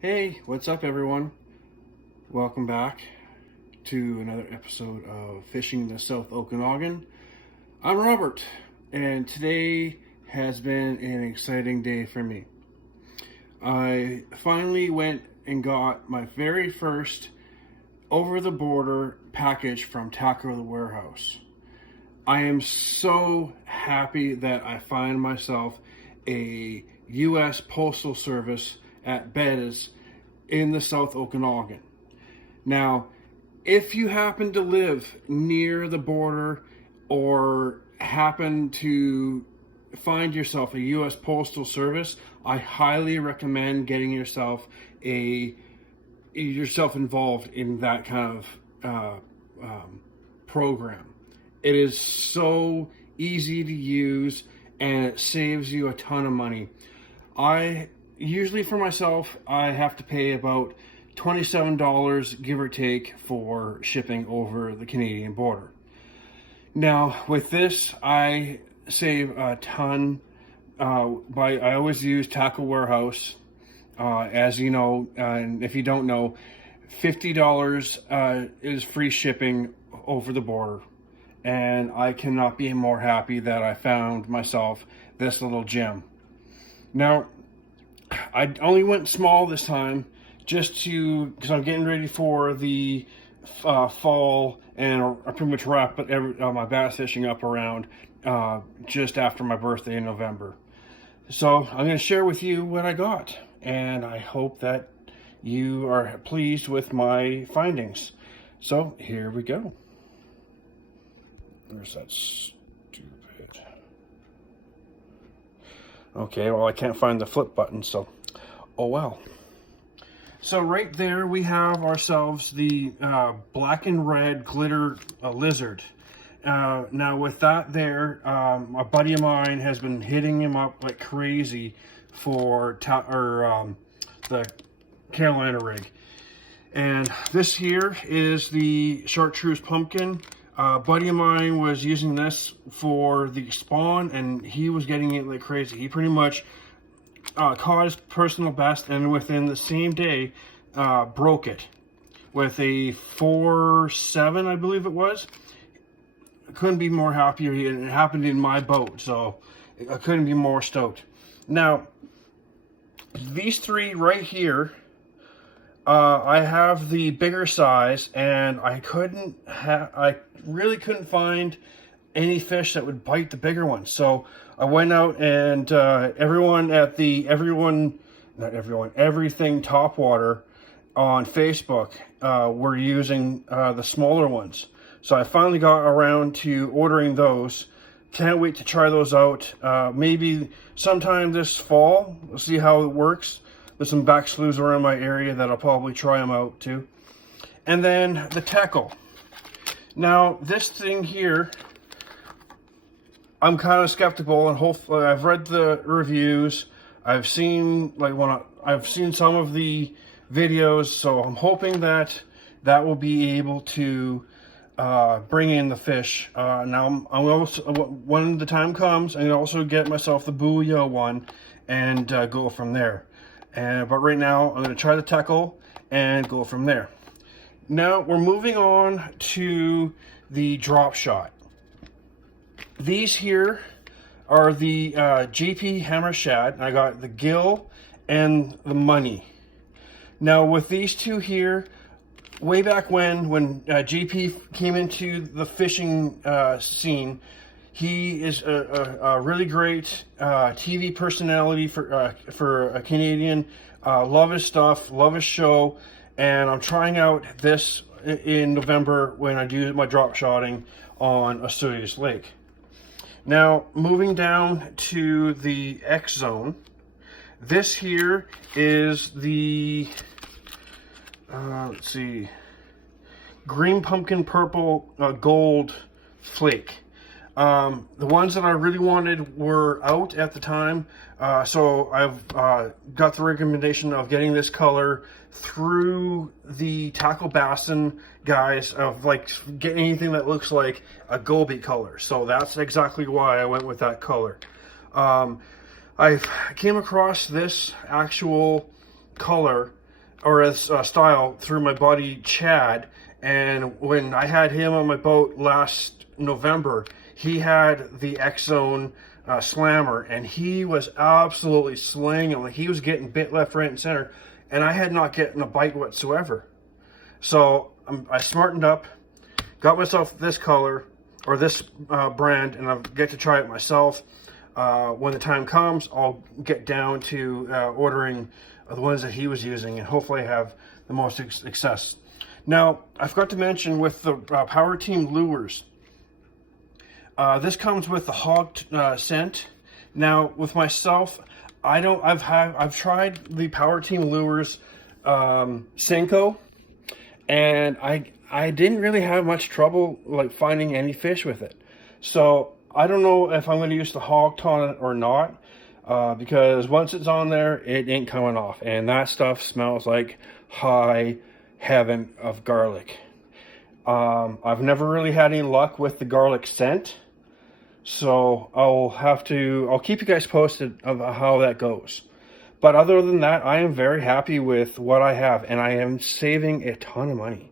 Hey, what's up everyone? Welcome back to another episode of Fishing the South Okanagan. I'm Robert, and today has been an exciting day for me. I finally went and got my very first over-the-border package from Tackle Warehouse. I am so happy that I find myself a U.S. Postal Service at Bettis in the South Okanagan. Now, if you happen to live near the border or happen to find yourself a U.S. Postal Service, I highly recommend getting yourself involved in that kind of program. It is so easy to use and it saves you a ton of money. Usually for myself, I have to pay about $27, give or take, for shipping over the Canadian border. Now, with this, I save a ton. I always use Tackle Warehouse. As you know, and if you don't know, $50 is free shipping over the border. And I cannot be more happy that I found myself this little gem. Now, I only went small this time because I'm getting ready for the fall, and I pretty much wrap my bass fishing up around just after my birthday in November. So I'm going to share with you what I got, and I hope that you are pleased with my findings. So here we go. There's that stupid. Okay, well, I can't find the flip button, so oh well. So right there we have ourselves the black and red glitter lizard. Now with that there, a buddy of mine has been hitting him up like crazy for the Carolina rig. And this here is the chartreuse pumpkin. A buddy of mine was using this for the spawn, and he was getting it like crazy. He pretty much caught his personal best, and within the same day broke it with a 4.7, I believe it was. I couldn't be more happier. It happened in my boat, so I couldn't be more stoked. Now, these three right here, I have the bigger size, and I really couldn't find any fish that would bite the bigger ones. So I went out, and everything Topwater on Facebook were using the smaller ones. So I finally got around to ordering those. Can't wait to try those out. Maybe sometime this fall. We'll see how it works. There's some back sloughs around my area that I'll probably try them out too. And then the tackle. Now this thing here, I'm kind of skeptical, and hopefully I've read the reviews. I've seen some of the videos, so I'm hoping that will be able to bring in the fish. Now I'm also, when the time comes, I'm gonna also get myself the Booyah one and go from there. But right now, I'm going to try the tackle and go from there. Now, we're moving on to the drop shot. These here are the JP Hammer Shad. I got the gill and the money. Now, with these two here, way back when JP came into the fishing scene, he is a really great TV personality for a Canadian. Love his stuff, love his show, and I'm trying out this in November when I do my drop shotting on Osoyoos Lake. Now, moving down to the X Zone, this here is the, let's see, green pumpkin purple gold flake. The ones that I really wanted were out at the time, so I've got the recommendation of getting this color through the Tackle Bassin guys, of like getting anything that looks like a Goby color. So that's exactly why I went with that color. I came across this actual color or his style through my buddy Chad. And when I had him on my boat last November, he had the X Zone slammer, and he was absolutely slaying it. Like, he was getting bit left, right, and center, and I had not gotten a bite whatsoever. So I smartened up, got myself this color or this brand, and I'll get to try it myself. When the time comes, I'll get down to ordering the ones that he was using, and hopefully have the most success. Now, I forgot to mention with the Power Team lures, this comes with the hog scent. Now, with myself, I've tried the Power Team lures Senko, and I didn't really have much trouble like finding any fish with it. So I don't know if I'm going to use the hog on it or not, because once it's on there, it ain't coming off, and that stuff smells like high heaven of garlic. I've never really had any luck with the garlic scent, so I'll keep you guys posted of how that goes. But other than that, I am very happy with what I have, and I am saving a ton of money.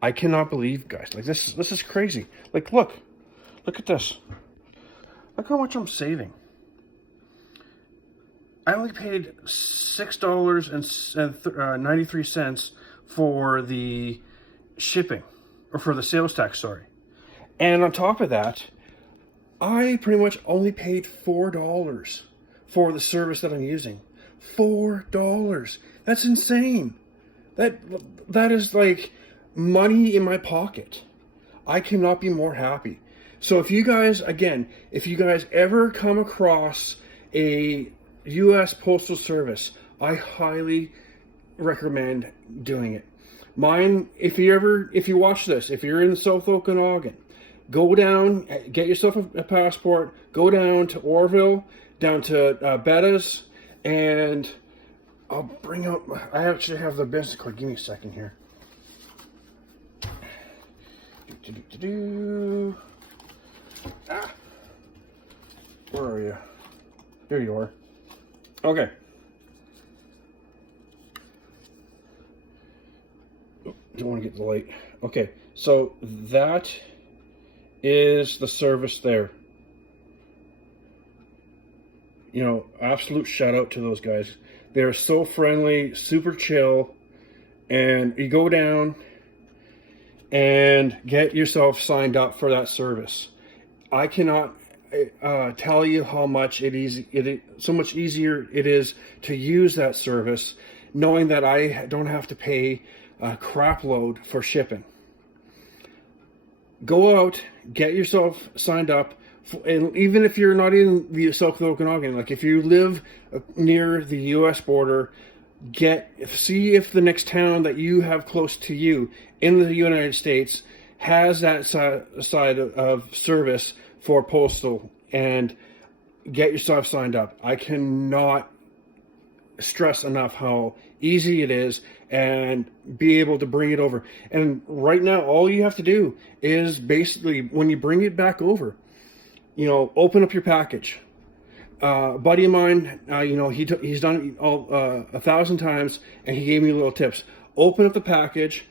I cannot believe, guys, like this is crazy. Like, look at this. Look how much I'm saving. I only paid $6.93 for the shipping, or for the sales tax, sorry. And on top of that, I pretty much only paid $4 for the service that I'm using. $4. That's insane. That is like money in my pocket. I cannot be more happy. So if you guys ever come across a U.S. Postal Service, I highly recommend doing it. Mine, if you watch this, if you're in South Okanagan, go down, get yourself a passport, go down to Oroville, down to Bettas, and I'll bring out, I actually have the business card. Give me a second here. Where are you? There you are. Okay. Don't want to get the light. Okay, so that is the service there. You know, absolute shout out to those guys. They're so friendly, super chill, and you go down and get yourself signed up for that service. I cannot tell you how much so much easier it is to use that service, knowing that I don't have to pay a crap load for shipping. Go out, get yourself signed up, and even if you're not in the South Okanagan, like if you live near the U.S. border, see if the next town that you have close to you in the United States has that side of service for postal, and get yourself signed up. I cannot stress enough how easy it is, and be able to bring it over. And right now, all you have to do is basically, when you bring it back over, you know, open up your package. A buddy of mine, you know, he's done it all 1,000 times, and he gave me little tips. Open up the package,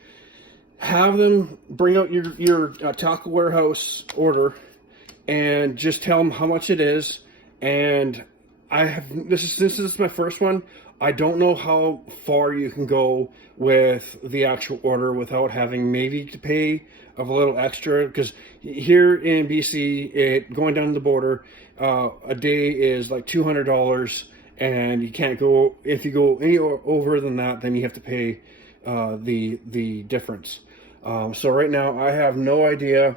have them bring out your tackle warehouse order, and just tell them how much it is. And this is my first one. I don't know how far you can go with the actual order without having maybe to pay a little extra, because here in BC, going down the border, a day is like $200, and you can't go, if you go any over than that, then you have to pay the difference. So right now, I have no idea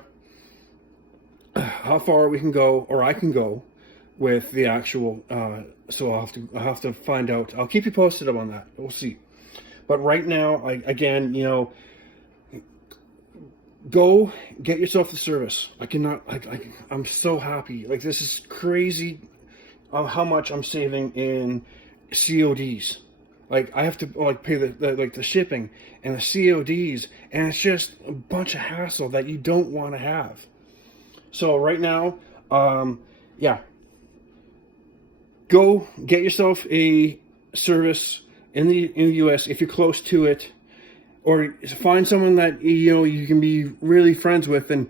how far we can go, or I can go, with the actual, so I'll have to find out. I'll keep you posted on that. We'll see. But right now, again, you know, go get yourself the service. I'm so happy. Like, this is crazy how much I'm saving in CODs. Like, I have to pay the shipping and the CODs, and it's just a bunch of hassle that you don't want to have. So right now, yeah, go get yourself a service in the US, if you're close to it, or find someone that you can be really friends with and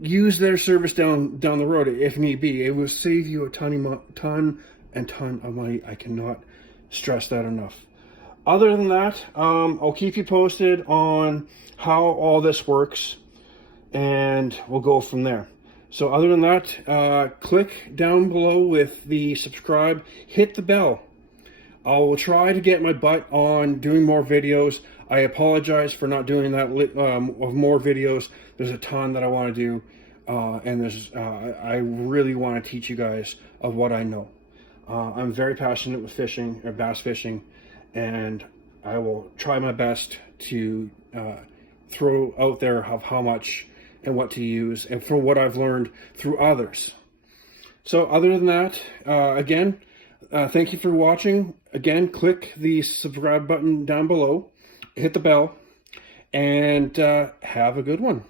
use their service down the road if need be. It will save you a ton of money. I cannot stress that enough. Other than that, I'll keep you posted on how all this works, and we'll go from there. So other than that, click down below with the subscribe, hit the bell. I will try to get my butt on doing more videos. I apologize for not doing that of more videos. There's a ton that I want to do, and I really want to teach you guys of what I know. I'm very passionate with fishing, or bass fishing, and I will try my best to throw out there of how much and what to use, and from what I've learned through others. So other than that, again, thank you for watching. Again, click the subscribe button down below, hit the bell, and have a good one.